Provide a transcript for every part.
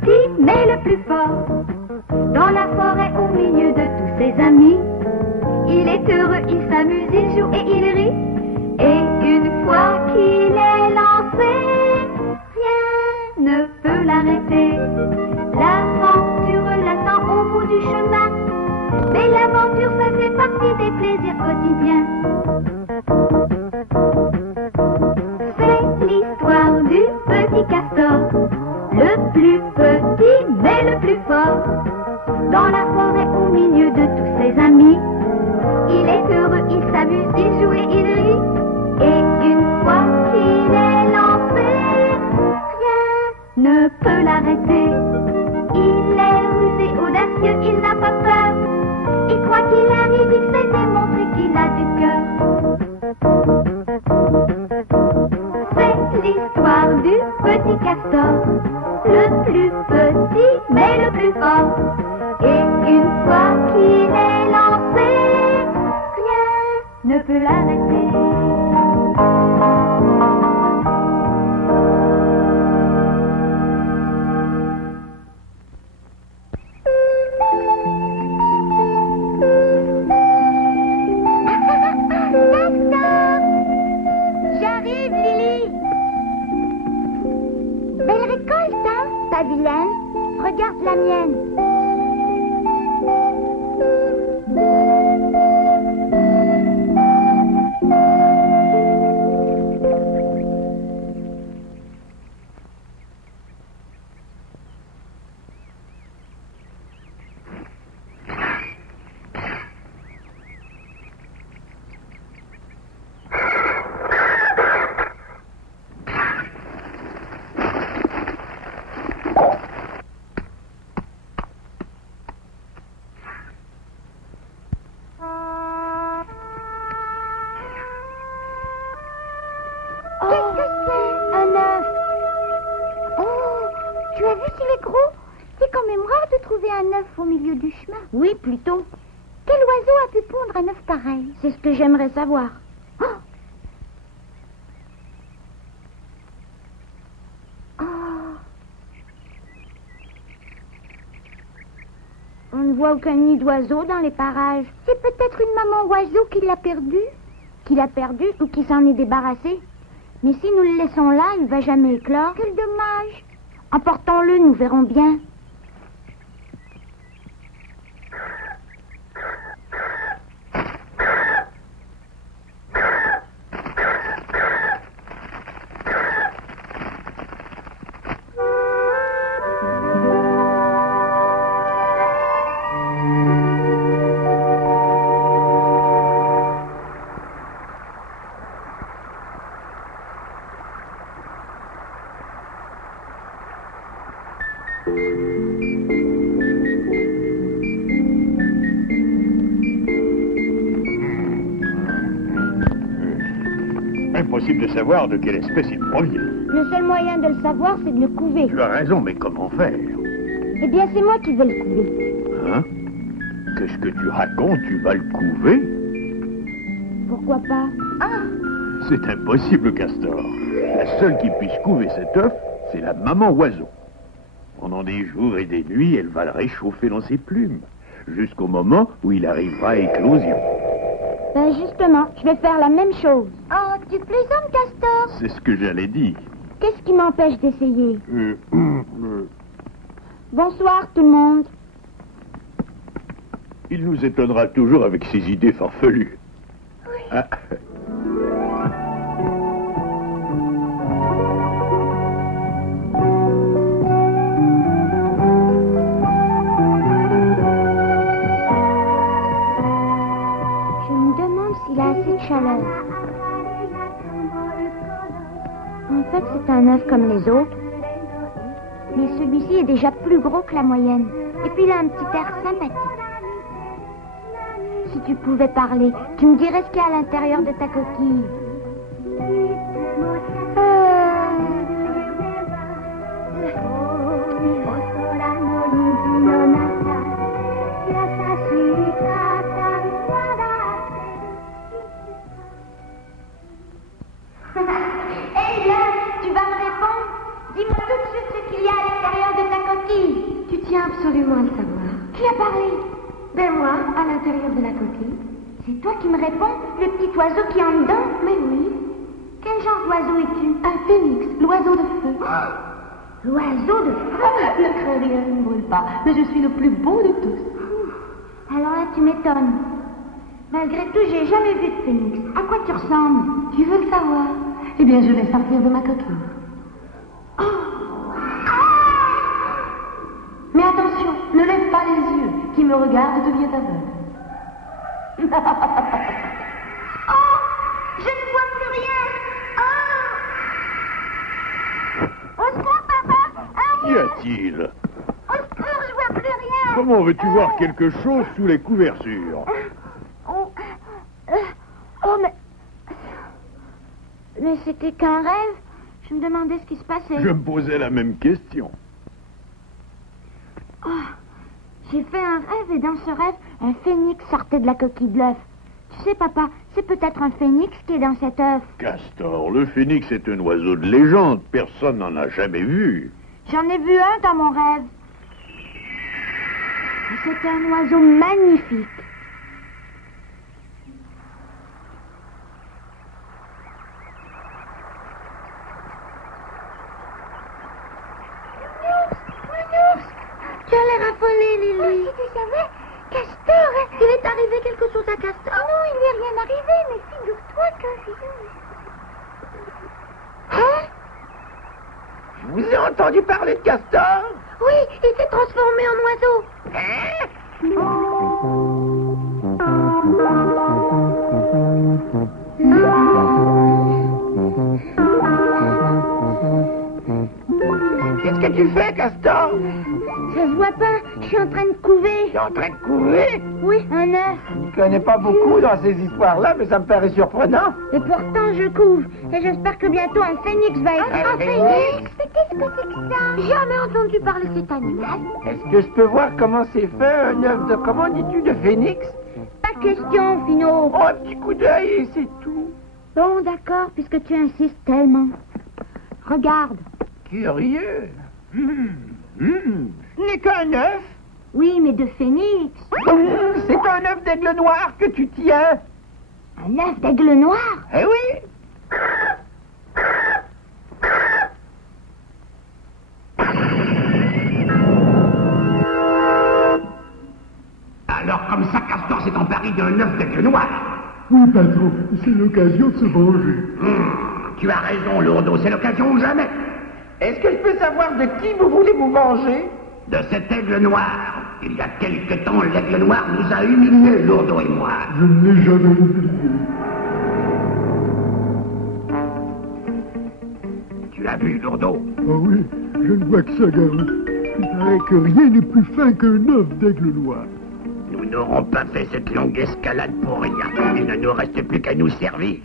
petit, mais le plus fort. Dans la forêt, au milieu de tous ses amis, il est heureux, il s'amuse, il joue et il rit. Et une fois qu'il est lancé, rien ne peut l'arrêter. L'aventure l'attend au bout du chemin, mais l'aventure, ça fait partie des plaisirs quotidiens. C'est l'histoire du petit castor, le plus petit mais le plus fort. Dans la forêt, au milieu de tous ses amis, il est heureux, il s'amuse, il joue et il rit. Et une fois qu'il est lancé, rien ne peut l'arrêter. Il est rusé, audacieux, il n'a pas peur. Et quoi qu'il arrive, il sait démontrer qu'il a du cœur. C'est l'histoire du petit castor, le plus petit mais le plus fort. Et une fois qu'il est lancé, rien ne peut l'arrêter. J'arrive, Lily. Belle récolte, hein, ta vilaine. Regarde la mienne. Au milieu du chemin. Oui, plutôt. Quel oiseau a pu pondre un œuf pareil? C'est ce que j'aimerais savoir. Oh. Oh. On ne voit aucun nid d'oiseau dans les parages. C'est peut-être une maman oiseau qui l'a perdu. Qui l'a perdu ou qui s'en est débarrassé. Mais si nous le laissons là, il ne va jamais éclore. Quel dommage. Emportons-le, nous verrons bien. Impossible de savoir de quelle espèce il provient. Le seul moyen de le savoir, c'est de le couver. Tu as raison, mais comment faire? Eh bien, c'est moi qui vais le couver. Hein? Qu'est-ce que tu racontes? Tu vas le couver? Pourquoi pas? Ah! C'est impossible, Castor. La seule qui puisse couver cet œuf, c'est la maman oiseau. Pendant des jours et des nuits, elle va le réchauffer dans ses plumes, jusqu'au moment où il arrivera à éclosion. Ben justement, je vais faire la même chose. Oh, tu plaisantes, Castor? C'est ce que j'allais dire. Qu'est-ce qui m'empêche d'essayer? Bonsoir, tout le monde. Il nous étonnera toujours avec ses idées farfelues. Oui. Ah. Je me demande s'il a assez de chaleur. En fait, c'est un œuf comme les autres. Mais celui-ci est déjà plus gros que la moyenne. Et puis il a un petit air sympathique. Si tu pouvais parler, tu me dirais ce qu'il y a à l'intérieur de ta coquille. Hé, là, tu vas me répondre? Dis-moi tout de suite ce qu'il y a à l'intérieur de ta coquille. absolument à le savoir. Qui a parlé? Ben moi, à l'intérieur de la coquille. C'est toi qui me réponds? Le petit oiseau qui est en dedans? Mais oui. Quel genre d'oiseau es-tu? Un phénix, l'oiseau de feu. L'oiseau de feu? Ne crains rien, je ne brûle pas. Mais je suis le plus beau de tous. Alors là, tu m'étonnes. Malgré tout, j'ai jamais vu de phénix. À quoi tu ressembles? Tu veux le savoir? Eh bien, je vais sortir de ma coquille. Oh. Mais attention, ne lève pas les yeux. Qui me regarde devient aveugle. Oh! Je ne vois plus rien! Oh! Au secours, papa! Qu'y a-t-il? Au secours, je vois plus rien! Comment veux-tu voir quelque chose sous les couvertures? Oh, mais c'était qu'un rêve. Je me demandais ce qui se passait. Je me posais la même question. Oh, j'ai fait un rêve et dans ce rêve, un phénix sortait de la coquille de l'œuf. Tu sais, papa, c'est peut-être un phénix qui est dans cet œuf. Castor, le phénix est un oiseau de légende. Personne n'en a jamais vu. J'en ai vu un dans mon rêve. C'était un oiseau magnifique. Tu as l'air affolée, Lily. Oh, si tu savais, Castor, il est arrivé quelque chose à Castor. Oh non, il lui est rien arrivé, mais figure-toi que... Hein? Je vous ai entendu parler de Castor? Oui, il s'est transformé en oiseau. Qu'est-ce que tu fais, Castor? Ça se voit pas, je suis en train de couver. Tu es en train de courir? Oui, un œuf. Je ne connais pas beaucoup dans ces histoires-là, mais ça me paraît surprenant. Et pourtant, je couve. Et j'espère que bientôt un phénix va être... Un phénix? Mais qu'est-ce que c'est que ça? Jamais entendu parler de cet animal. Est-ce que je peux voir comment c'est fait, un œuf de... Comment dis-tu, de phénix? Pas question, Finot. Oh, un petit coup d'œil et c'est tout. Bon, d'accord, puisque tu insistes tellement. Regarde. Curieux. Ce n'est qu'un œuf. Oui, mais de phénix. C'est un œuf d'aigle noir que tu tiens. Un œuf d'aigle noir? Eh oui. Alors, comme ça, Castor s'est emparé d'un œuf d'aigle noir. Oui, patron, c'est l'occasion de se venger. Tu as raison, Lourdeau, c'est l'occasion ou jamais. Est-ce que je peux savoir de qui vous voulez vous venger? De cet aigle noir. Il y a quelque temps, l'aigle noir nous a humiliés, Lourdeau et moi. Je ne l'ai jamais oublié. Tu l'as vu, Lourdeau? Ah oui, je ne vois que ça, Garou. Il paraît que rien n'est plus fin qu'un œuf d'aigle noir. Nous n'aurons pas fait cette longue escalade pour rien. Il ne nous reste plus qu'à nous servir.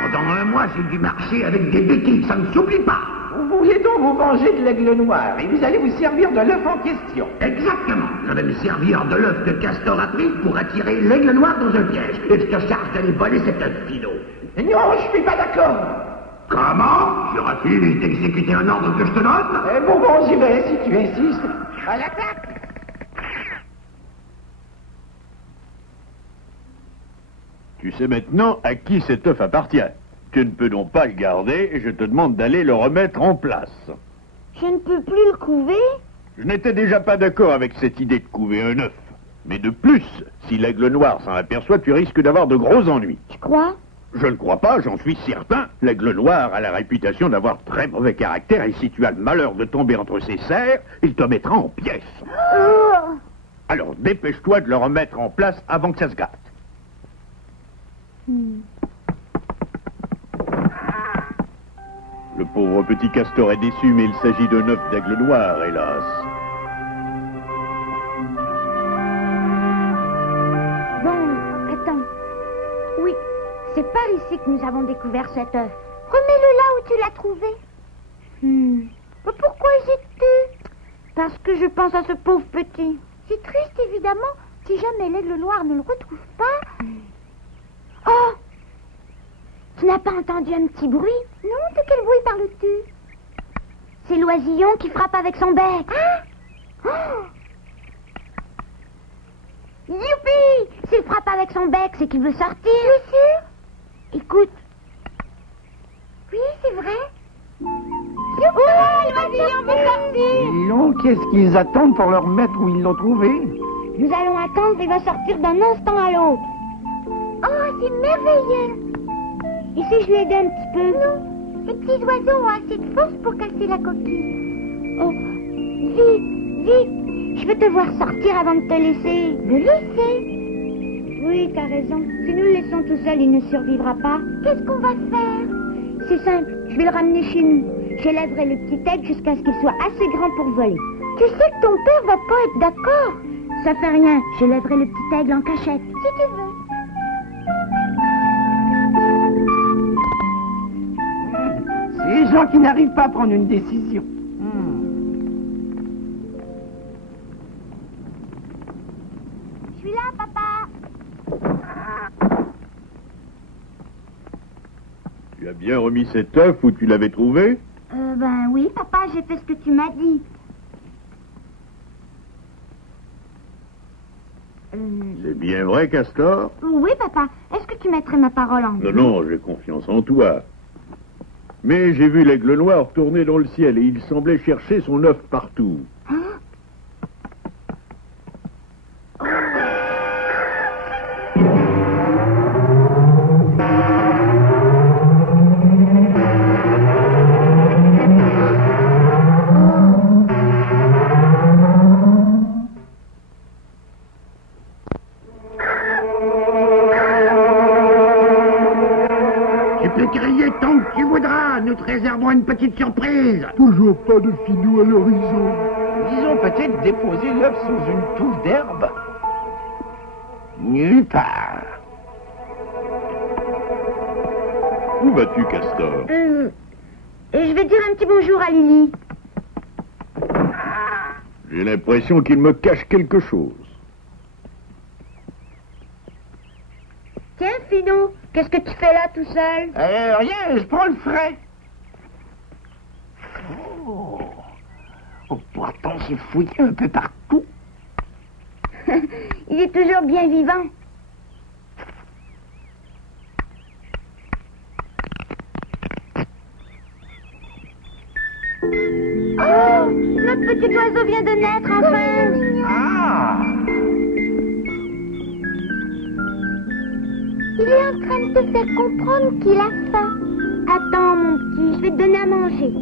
Pendant un mois, j'ai dû marcher avec des béquilles, ça ne s'oublie pas. Vous vouliez donc vous venger de l'aigle noir, et vous allez vous servir de l'œuf en question. Exactement. Je vais me servir de l'œuf que Castor a pris pour attirer l'aigle noir dans un piège. Et je te charge d'aller voler cet œuf, Philo. Non, je suis pas d'accord. Comment? Je refuse d'exécuter un ordre que je te donne? Bon, j'y vais, si tu insistes. À la plaque. Tu sais maintenant à qui cet œuf appartient. Tu ne peux donc pas le garder et je te demande d'aller le remettre en place. Je ne peux plus le couver? Je n'étais déjà pas d'accord avec cette idée de couver un œuf. Mais de plus, si l'aigle noir s'en aperçoit, tu risques d'avoir de gros ennuis. Tu crois? Je ne crois pas, j'en suis certain. L'aigle noir a la réputation d'avoir très mauvais caractère et si tu as le malheur de tomber entre ses serres, il te mettra en pièces. Oh. Alors dépêche-toi de le remettre en place avant que ça se gâte. Le pauvre petit castor est déçu, mais il s'agit d'un œuf d'aigle noir, hélas. Bon, attends. Oui, c'est par ici que nous avons découvert cet œuf. Remets-le là où tu l'as trouvé. Mais pourquoi hésites-tu? Parce que je pense à ce pauvre petit. C'est triste, évidemment, Si jamais l'aigle noir ne le retrouve pas... Oh! Tu n'as pas entendu un petit bruit? Non, de quel bruit parles-tu? C'est l'oisillon qui frappe avec son bec. Ah! Oh! Youpi! S'il frappe avec son bec, c'est qu'il veut sortir. Tu es sûr? Écoute. Oui, c'est vrai. Youpi! Oh, l'oisillon veut sortir! Dis donc, qu'est-ce qu'ils attendent pour leur mettre où ils l'ont trouvé? Nous allons attendre qu'il va sortir d'un instant à l'autre. Oh, c'est merveilleux! Et si je lui aide un petit peu? Non, les petits oiseaux ont assez de force pour casser la coquille. Oh, vite, vite! Je veux te voir sortir avant de te laisser. Le laisser? Oui, t'as raison. Si nous le laissons tout seul, il ne survivra pas. Qu'est-ce qu'on va faire? C'est simple, je vais le ramener chez nous. J'élèverai le petit aigle jusqu'à ce qu'il soit assez grand pour voler. Tu sais que ton père va pas être d'accord. Ça fait rien, j'élèverai le petit aigle en cachette. Si tu veux. C'est les gens qui n'arrivent pas à prendre une décision. Je suis là, papa. Tu as bien remis cet œuf où tu l'avais trouvé? Ben oui, papa, j'ai fait ce que tu m'as dit. C'est bien vrai, Castor? Oui, papa. Est-ce que tu mettrais ma parole en Non, non, j'ai confiance en toi. Mais j'ai vu l'aigle noir tourner dans le ciel et il semblait chercher son œuf partout. Hein? Crier tant que tu voudras, nous te réservons une petite surprise. Toujours pas de finot à l'horizon. Ils ont peut-être déposé l'œuf sous une touffe d'herbe. Nulle part. Où vas-tu, Castor? Je vais dire un petit bonjour à Lily. J'ai l'impression qu'il me cache quelque chose. Tiens, Fido, qu'est-ce que tu fais là tout seul? Rien, je prends le frais. Oh, pourtant, j'ai fouillé un peu partout. Il est toujours bien vivant. Oh, notre petit oiseau vient de naître, enfin. Ah! Il est en train de te faire comprendre qu'il a faim. Attends, mon petit, je vais te donner à manger.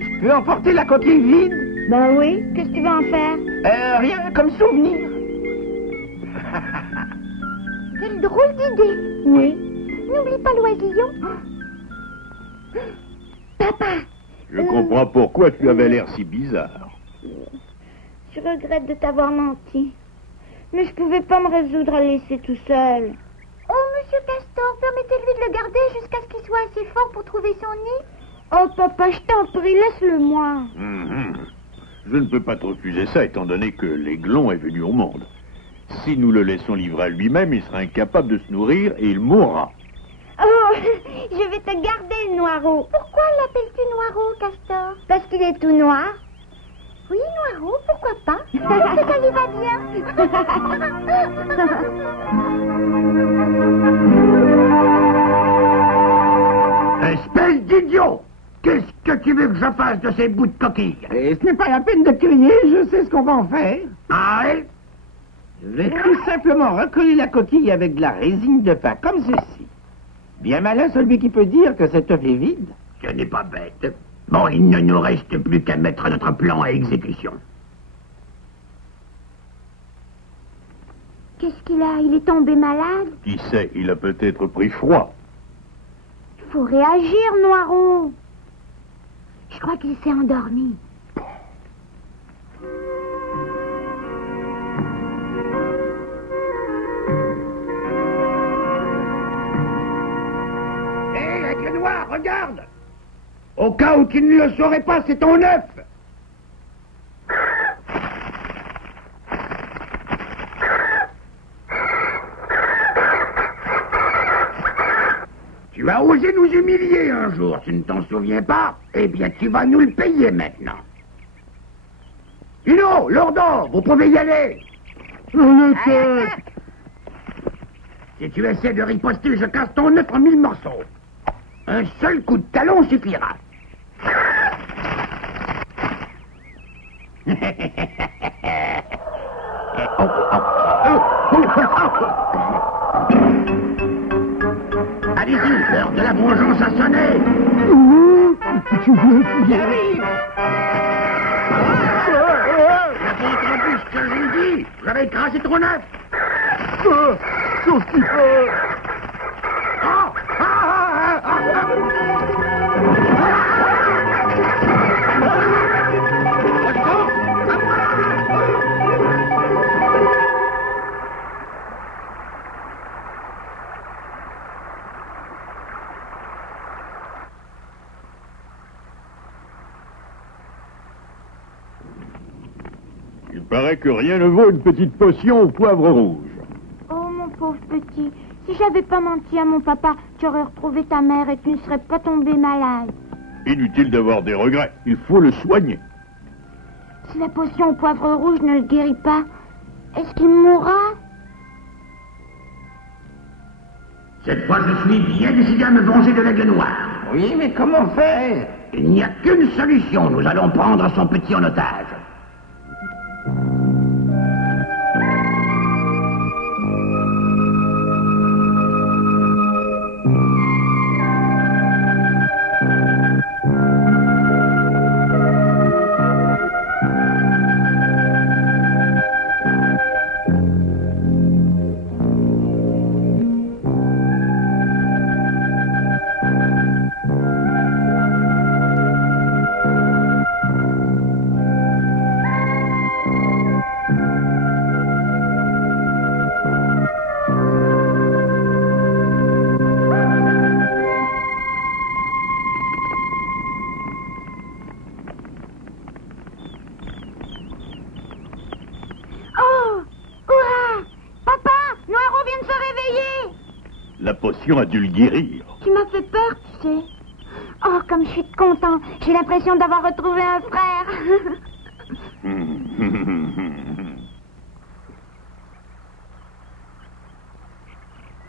Tu peux emporter la coquille vide? Ben oui, qu'est-ce que tu vas en faire? Rien, comme souvenir. Quelle drôle d'idée. Oui. N'oublie pas l'oisillon. Papa. Je comprends pourquoi tu avais l'air si bizarre. Je regrette de t'avoir menti. Mais je pouvais pas me résoudre à le laisser tout seul. Oh, monsieur Castor, permettez-lui de le garder jusqu'à ce qu'il soit assez fort pour trouver son nid. Oh, papa, je t'en prie, laisse-le-moi. Je ne peux pas te refuser ça, étant donné que l'aiglon est venu au monde. Si nous le laissons livrer à lui-même, il sera incapable de se nourrir et il mourra. Oh, je vais te garder, Noiro. Pourquoi l'appelles-tu Noiro, Castor? Parce qu'il est tout noir. Oui, Noiro, pourquoi pas? Ça lui va bien. Espèce d'idiot! Qu'est-ce que tu veux que je fasse de ces bouts de coquille? Ce n'est pas la peine de crier, je sais ce qu'on va en faire. Ah oui? Je vais tout simplement recoller la coquille avec de la résine de pain, comme ceci. Bien malin celui qui peut dire que cet œuf est vide. Ce n'est pas bête. Bon, il ne nous reste plus qu'à mettre notre plan à exécution. Qu'est-ce qu'il a? Il est tombé malade? Qui sait, il a peut-être pris froid. Il faut réagir, Noiro. Je crois qu'il s'est endormi. Hé, aigle noir, regarde! Au cas où tu ne le saurais pas, c'est ton œuf! Tu as osé nous humilier un jour, tu ne t'en souviens pas? Eh bien, tu vas nous le payer maintenant. Dino, Lourdeau, vous pouvez y aller. Si tu essaies de riposter, je casse ton œuf en 1000 morceaux. Un seul coup de talon suffira. Allez-y, l'heure de la vengeance a sonné. J'arrive. N'as pas entendu ce que j'ai dit? J'avais écrasé ton œuf. Sauf qu'il faut... Il paraît que rien ne vaut une petite potion au poivre rouge. Oh, mon pauvre petit, si j'avais pas menti à mon papa, tu aurais retrouvé ta mère et tu ne serais pas tombé malade. Inutile d'avoir des regrets, il faut le soigner. Si la potion au poivre rouge ne le guérit pas, est-ce qu'il mourra? Cette fois, je suis bien décidé à me venger de l'aigle noir. Oui, mais comment faire? Il n'y a qu'une solution. Nous allons prendre son petit en otage. La potion a dû le guérir. Tu m'as fait peur, tu sais. Oh, comme je suis content. J'ai l'impression d'avoir retrouvé un frère.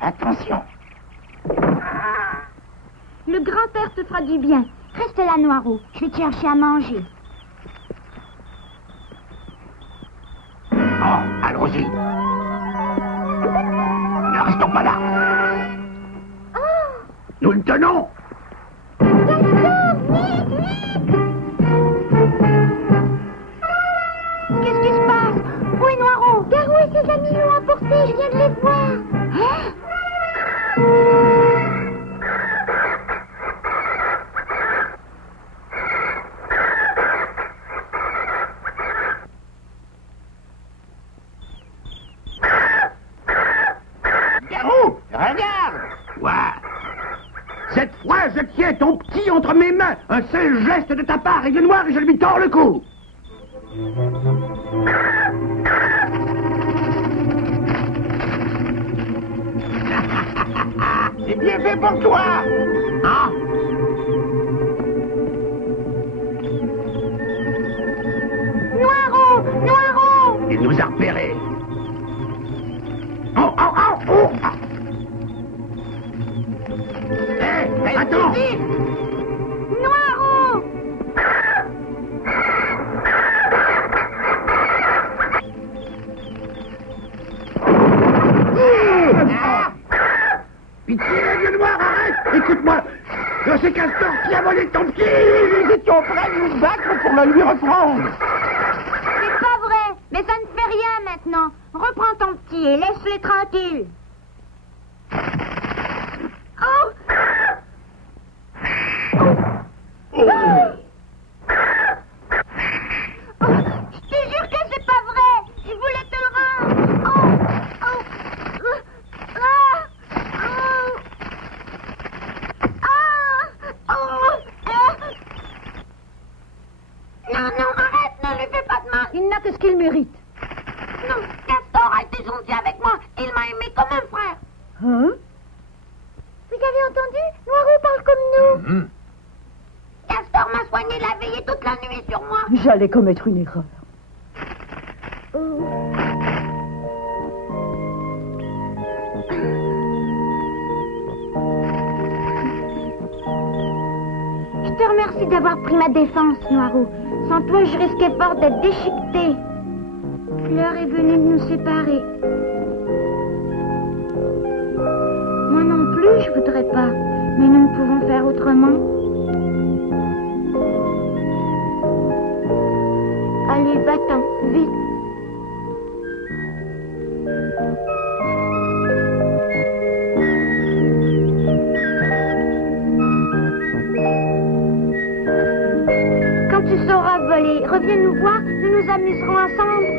Attention. Le grand-père te fera du bien. Reste là, Noireau. Je vais te chercher à manger. Oh, allons-y. Ne restons pas là. Nous le tenons. Qu'est-ce qui se passe? Où est Noireau? Garou et ses amis l'ont emporté. Je viens de les voir. Hein? Garou, regarde. Ouais. Cette fois, je tiens ton petit entre mes mains. Un seul geste de ta part, Aigle Noir, et je lui tords le cou. C'est bien fait pour toi. Hein? Noireau! Noireau! Il nous a repérés. Oh, oh, oh, oh. Hé, attends. Noireau! Pitié, Aigle Noir, arrête. Écoute-moi. C'est Castor qui a volé ton petit. Nous étions prêts de nous battre pour la lui reprendre. C'est pas vrai, mais ça ne fait rien maintenant. Reprends ton petit et laisse-les tranquilles. Oh! Oh, je te jure que c'est pas vrai. Je voulais te le rendre. Non, arrête, ne lui fais pas de mal. Il n'a que ce qu'il mérite. Non, Castor a été gentil avec moi. Il m'a aimé comme un frère. Hein? Vous avez entendu? parle comme nous. Castor m'a soigné la veille et toute la nuit sur moi. J'allais commettre une erreur. Je te remercie d'avoir pris ma défense, Noirot. Sans toi, je risquais fort d'être déchiquetée. L'heure est venue de nous séparer. Moi non plus, je voudrais pas. Mais nous pouvons faire autrement. Allez, va-t'en, vite. Quand tu sauras voler, reviens nous voir, nous nous amuserons ensemble.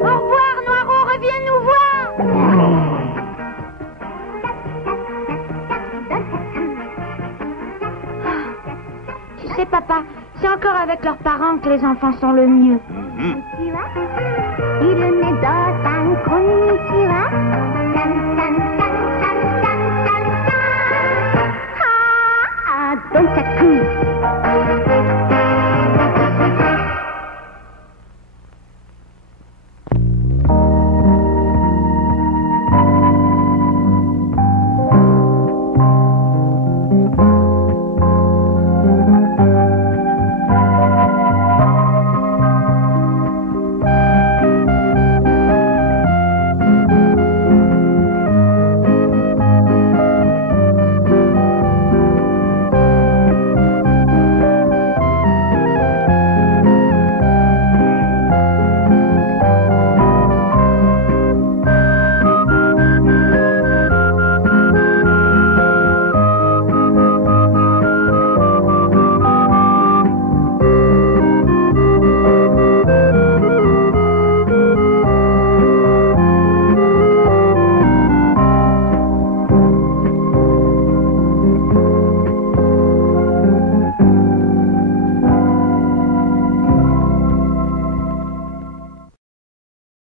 Au revoir, Noirot, reviens nous voir. Tu sais, papa, c'est encore avec leurs parents que les enfants sont le mieux. Dontaku.